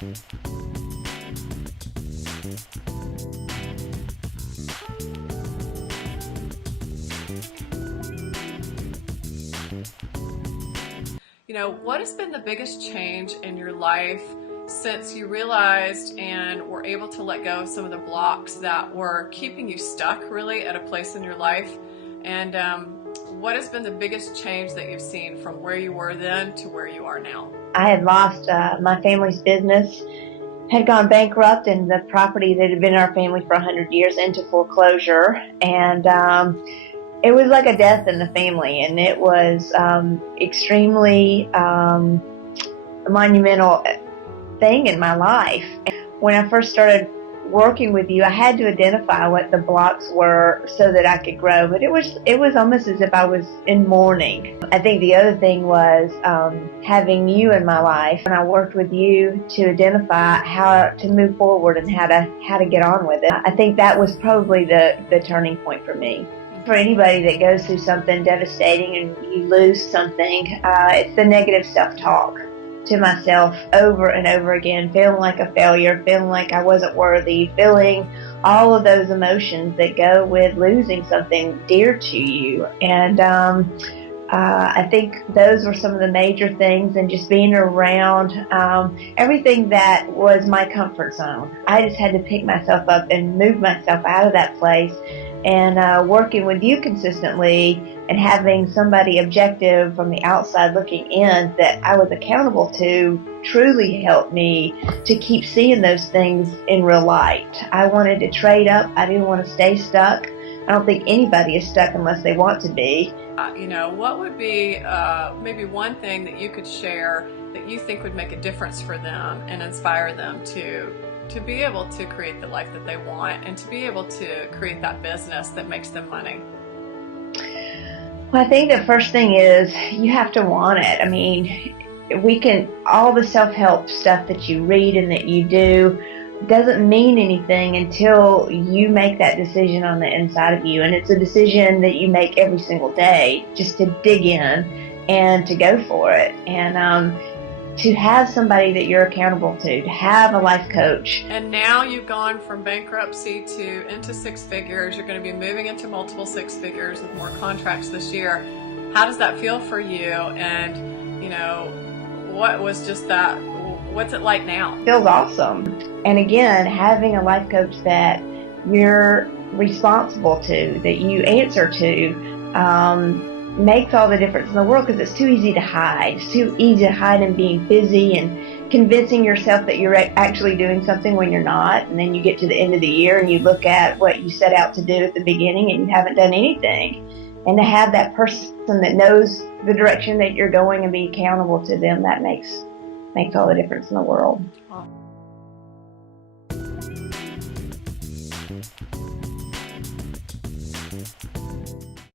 You know, what has been the biggest change in your life since you realized and were able to let go of some of the blocks that were keeping you stuck really at a place in your life? And what has been the biggest change that you've seen from where you were then to where you are now? I had lost my family's business, had gone bankrupt, and the property that had been in our family for 100 years into foreclosure. And it was like a death in the family, and it was extremely monumental thing in my life. When I first started working with you, I had to identify what the blocks were so that I could grow, but it was almost as if I was in mourning. I think the other thing was having you in my life, and I worked with you to identify how to move forward and how to get on with it. I think that was probably the turning point for me. For anybody that goes through something devastating and you lose something, it's the negative self-talk to myself over and over again, feeling like a failure, feeling like I wasn't worthy, feeling all of those emotions that go with losing something dear to you. And I think those were some of the major things, and just being around everything that was my comfort zone. I just had to pick myself up and move myself out of that place. And working with you consistently and having somebody objective from the outside looking in that I was accountable to truly helped me to keep seeing those things in real light. I wanted to trade up. I didn't want to stay stuck. I don't think anybody is stuck unless they want to be. You know, what would be maybe one thing that you could share that you think would make a difference for them and inspire them to be able to create the life that they want and to be able to create that business that makes them money? Well, I think the first thing is you have to want it. I mean, all the self-help stuff that you read and that you do doesn't mean anything until you make that decision on the inside of you. And it's a decision that you make every single day, just to dig in and to go for it. And to have somebody that you're accountable to have a life coach. And now you've gone from bankruptcy into six figures. You're going to be moving into multiple six figures with more contracts this year. How does that feel for you? And, you know, what was just that? What's it like now? It feels awesome. And again, having a life coach that you're responsible to, that you answer to, makes all the difference in the world, because it's too easy to hide. It's too easy to hide in being busy and convincing yourself that you're actually doing something when you're not. And then you get to the end of the year and you look at what you set out to do at the beginning and you haven't done anything. And to have that person that knows the direction that you're going and be accountable to them, that makes all the difference in the world. Wow.